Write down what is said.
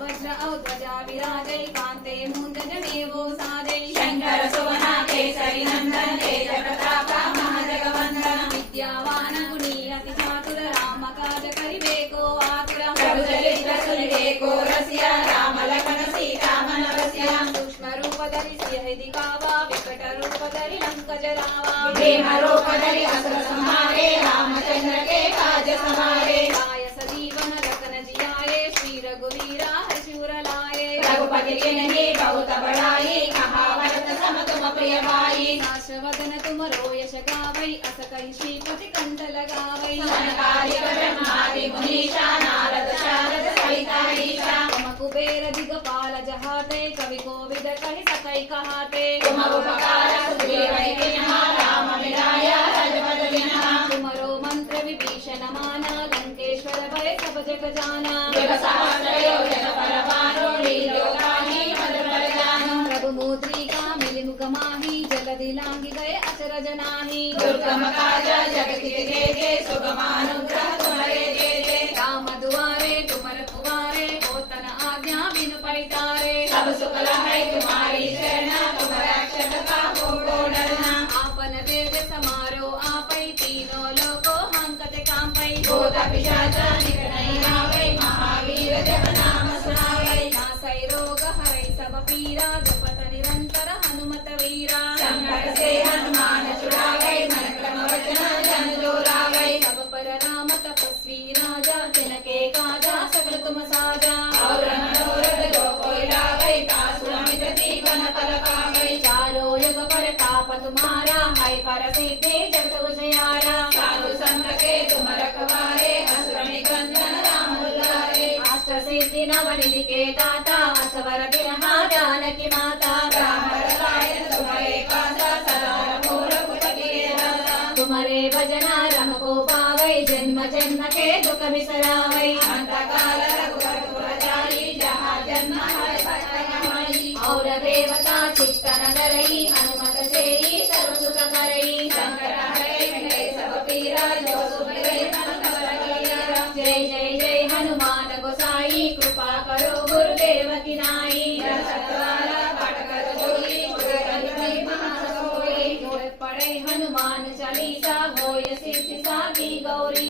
वज्र ध्वजा विराजै कान्ते मूञ्जनेवो सादै शंकर सुवना केसरी नंदन तेज प्रताप महाजगवंदन विद्यावान गुणी अति चातुर राम काज करिबेको आतुर प्रभु चरित्र सुनिबेको रसिया राम लखन सीता मन बसिया सूक्ष्म रूप धरि सिंह दिखावा विकट रूप धरि लंक जरावा भीम रूप धरि असुर संहारे रामचंद्र के काज सवारे काय सजीवन रतन जियाए श्री रघुवीरा हर्षुर लाए रघुपति के नहीं बहुत बड़ाई कहावत सम तुम प्रिय भाई नाशवदन तुमरो यश गावै अस कहि श्रीपति कंठ लगावै सनकादिक ब्रह्मादि मुनीषा नारद शारद सहिता ईशा तुम कुबेर दिगपाल जहाते कवि कोविद कहि सकै कहाते तुम उपकार सुग्रीवै कीन्हा राम मिलाया रजपद दीन्हा तुमरो मंत्र विभीषण माना लंकेश्वर भय सब जग जाना जग सहस्र योजन परमाणु लीलोकाहि मधुर फल जानु प्रभु मुद्रिका मिलि मुख माहि जलधि लांघि गए अचरज नाही दुर्गम काज जगति के सुगमानुग्रह तुम्हारे जे राम दुआरे तुम रखवारे होतन आज्ञा बिनु पैतारे सब सुख है तुम्हारी शरण तुम रक्षक का हो डरना आपन तेज समारो आपै तीनों लोको हंकत कांपै भूत पिशाच निकट नहीं आवे महावीर जब नाम सुनावे नासै रोग हरै सब पीरा जपत निरंतर हनुमत वीरा संकट से हनुमान छुड़ावे मन क्रम वचन जन जोरावे सब पर राम तपस्वी राजा तिनके काजा सकल तुम साजा और मनोरथ जो कोई लावे तासु अमित जीवन फल पावे चारों युग पर ताप तुम्हारा है पर सिद्धि जगत उजियारा साधु संत के तुम रखवारे असुर निकंदन राम दुलारे अष्ट सिद्धि नवनिधि के दाता असवर बिरहा जानकी माता राम रसायन तुम्हारे पासा सदा रघुर पुटके दासा तुम्हारे भजना रम को पावै जन्म जन्म के दुख बिसरावै अंत काल रघुवर पुरचारी जहाँ जन्म हर भक्त कहानी और देवता चित्त न डरई हनुमत सेई सर्व सुख करई शंकर हरे मिटे सब पीरा जो सुमिरे मन कर लीरा जय जय जय हनुमान गोसाई कृपा करो गुरुदेव की नाई सतवारा पाठ कर जोई जुगे कलिमई महासोई पढ़े हनुमान चालीसा होय सिद्धि साकी गौरी।